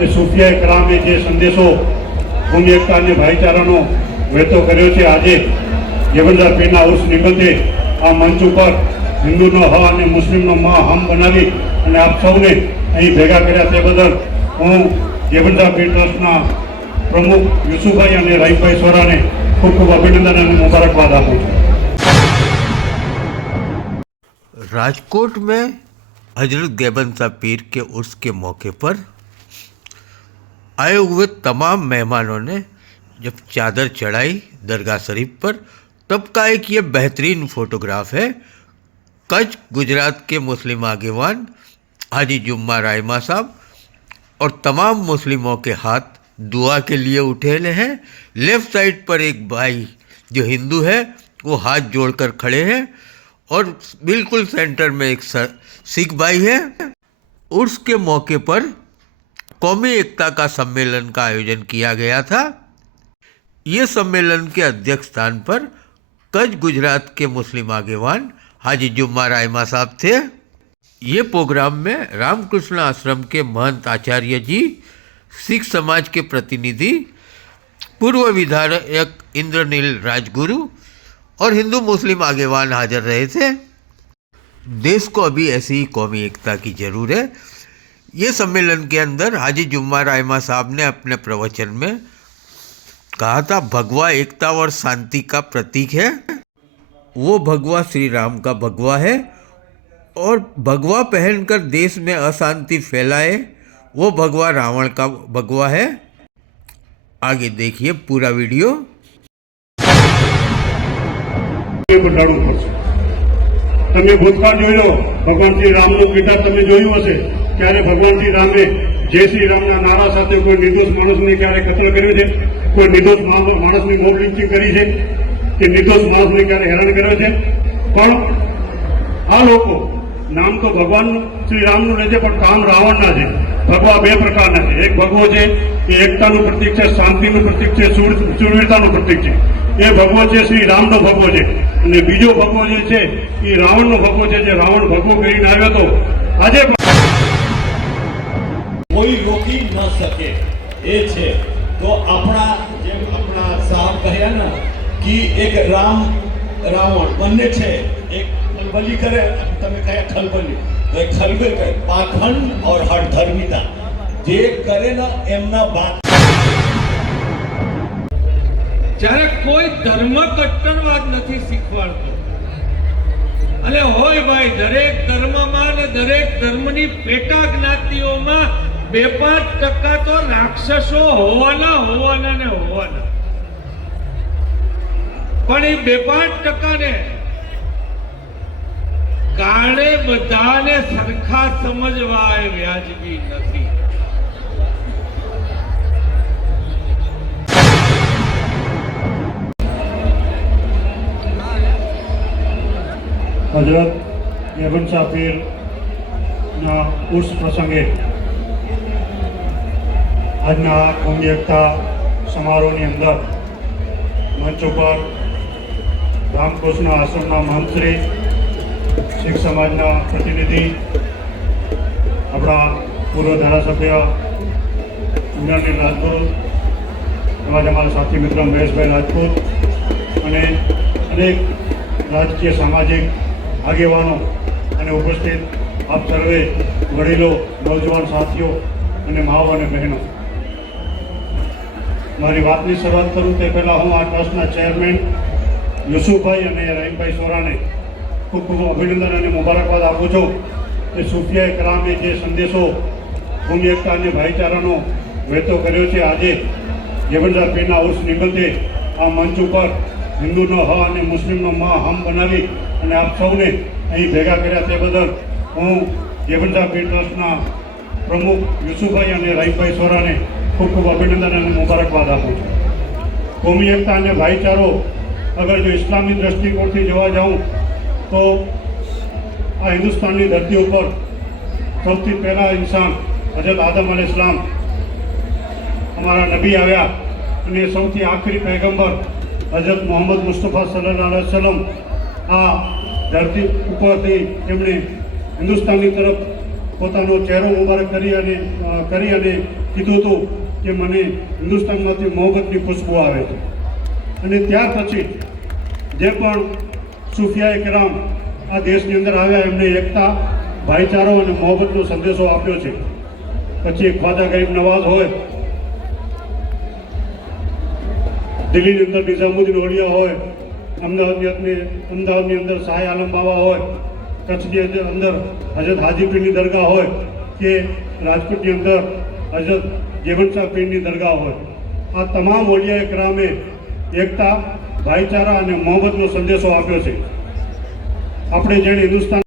કે સુફિયા કલામે જે સંદેશો કોમી એકતા અને ભાઈચારાનો વહેતો કર્યો છે, આજે જબરદસ્ત પીરના ઉર્સ નિમિત્તે આ મંચ ઉપર હિન્દુનો હ અને મુસ્લિમનો મ હમ બનાવી અને આપ સૌને અહીં ભેગા કર્યા તે બદલ હું જબરદસ્ત પીર ટ્રસ્ટના प्रमुख यूसुफभाई और रहीमभाई सोरा ने खूब खूब अभिनंदन और मुबारकबाद आपू छूं। राजकोट में हजरत गैबन शाह पीर के उर्स के मौके पर आए हुए तमाम मेहमानों ने जब चादर चढ़ाई दरगाह शरीफ पर, तब का एक ये बेहतरीन फोटोग्राफ है। कच्छ गुजरात के मुस्लिम आगेवान हाजी जुम्मा रायमा साहब और तमाम मुस्लिमों के हाथ दुआ के लिए उठेले हैं। लेफ्ट साइड पर एक भाई जो हिंदू है वो हाथ जोड़कर खड़े हैं और बिल्कुल सेंटर में एक सिख भाई है। उर्स के मौके पर कौमी एकता का सम्मेलन का आयोजन किया गया था। ये सम्मेलन के अध्यक्ष स्थान पर कच्छ गुजरात के मुस्लिम आगेवान हाजी जुम्मा रायमा साहब थे। ये प्रोग्राम में रामकृष्ण आश्रम के महंत आचार्य जी, सिख समाज के प्रतिनिधि, पूर्व विधायक इंद्रनील राजगुरु और हिंदू मुस्लिम आगेवान हाजिर रहे थे। देश को अभी ऐसी ही कौमी एकता की ज़रूरत है। ये सम्मेलन के अंदर हाजी जुम्मा रायमा साहब ने अपने प्रवचन में कहा था, भगवा एकता और शांति का प्रतीक है। वो भगवा श्री राम का भगवा है और भगवा पहनकर देश में अशांति फैलाए वो भगवा रावण का भगवा है। आगे देखिए पूरा वीडियो। તમે ભૂતકાળ જોઈ લો, ભગવાન શ્રી રામનું ગીતા તમે જોયું હશે, ત્યારે ભગવાન શ્રી રામે જય શ્રી રામના નારા સાથે કોઈ નિર્દોષ માણસને ક્યારે કતલ કર્યો છે, કોઈ નિર્દોષ માણસની મોબ લિંચિંગ કરી છે કે નિર્દોષ માણસને ક્યારે હેરાન કર્યો છે? પણ આ લોકો નામ તો ભગવાન શ્રી રામનું રહે છે, પણ કામ રાવણના છે। ભગવા બે પ્રકારના છે। એક ભગવો છે એ એકતાનું પ્રતીક છે, શાંતિનું પ્રતીક છે, શૂરવીરતાનું પ્રતીક છે। એ ભગવો છે શ્રી રામનો ભગવો છે। અને બીજો ભગવો જે છે એ રાવણનો ભગવો છે, જે રાવણ ભગવો કરીને આવ્યો હતો। આજે કોઈ રોકી ન શકે એ છે। તો આપણા જેમ આપણા સાહેબ કહ્યા ને કે એક રામ રાવણ બંને છે। એક खलबली करे, તમે કયા ખલબલી તો ખલબલ કરે પાખંડ और હઠધર્મિતા જે કરે ને એમના બાપ। જ્યારે કોઈ ધર્મ કટ્ટરવાદ નથી શીખવાડતો અને હોય ભાઈ દરેક ધર્મમાં ને દરેક ધર્મની પેટા જ્ઞાતિઓમાં 2-5% તો રાક્ષસો હોવાના ને હોવાના, પણ એ 2-5% ને કારણે બધાને સરખા સમજવા એ વ્યાજબી નથી। હજરત ગેબન શાહ પીરના ઉર્સ પ્રસંગે આજના કૌમી એકતા સમારોહની અંદર મંચ ઉપર રામકૃષ્ણ આશ્રમના મહંતશ્રી, सिख समाजना प्रतिनिधि, अपना पूर्व धारासभ्य इंद्रनील राजगुरु, हमारा साथी मित्र महेश भाई राजपूत अने अनेक राजकीय सामाजिक आगेवानों अने उपस्थित आप सर्वे वडीलों, नौजवान साथीओ अने माओ अने बहनों, मारी वातनी शरूआत करूँ ते पहला हूँ आ ट्रस्टना चेरमेन यूसुफभाई अने रहीमभाई सोरा ने खूब खूब अभिनंदन और मुबारकबाद आपू छूं कि सूफिया कलामे जे संदेशो कोमी एकता और भाईचारानो वहेतो कर्यो छे, आजे जबरदस्त पीરના ઉર્સ નિમિત્તે આ મંચ ઉપર હિન્દુનો હ અને મુસ્લિમનો મ હમ બનાવી અને આપ સૌને અહીં ભેગા કર્યા તે બદલ હું જબરદસ્ત પીર ટ્રસ્ટના પ્રમુખ यूसुफभाई और रहीमभाई सोराने खूब खूब अभिनंदन और मुबारकबाद आपू छूं। कोमी एकता और भाईचारो अगर जो इस्लामी दृष्टिकोणथी जोवा जाऊँ तो आ हिंदुस्तान की धरती पर સૌથી પહેલા इंसान हजरत आदम अलैहिस्सलाम हमारा नबी आया અને સૌથી આખરી पैगंबर हजरत मोहम्मद मुस्तफा सल्लल्लाहु अलैहि वसल्लम आ धरती ઉપરથી એમણે હિન્દુસ્તાનની તરફ પોતાનો ચહેરો મુબારક કરી અને કીધું હતું કે મને હિન્દુસ્તાનમાંથી મોહબ્બતની ખુશ્બુ આવે છે. અને ત્યાર પછી જે પણ સૂફિયાએ કિરામ આ દેશની અંદર આવ્યા એમને એકતા, ભાઈચારો અને મોહબ્બતનો સંદેશો આપ્યો છે. પછી ખ્વાજા ગરીબ નવાઝ હોય, દિલ્હીની અંદર નિઝામુદ્દીન ઓલિયા હોય, અમદાવાદની અંદર શાહ આલમ બાવા હોય, કચ્છની અંદર હજરત હાજી પીરની દરગાહ હોય કે રાજકોટની અંદર હજરત જેવનશાહ પીરની દરગાહ હોય, આ તમામ ઓલિયાએ કિરામે એકતા, ભાઈચારા અને મોહબ્બતનો સંદેશો આપ્યો છે. આપણે જેણે હિન્દુસ્તાન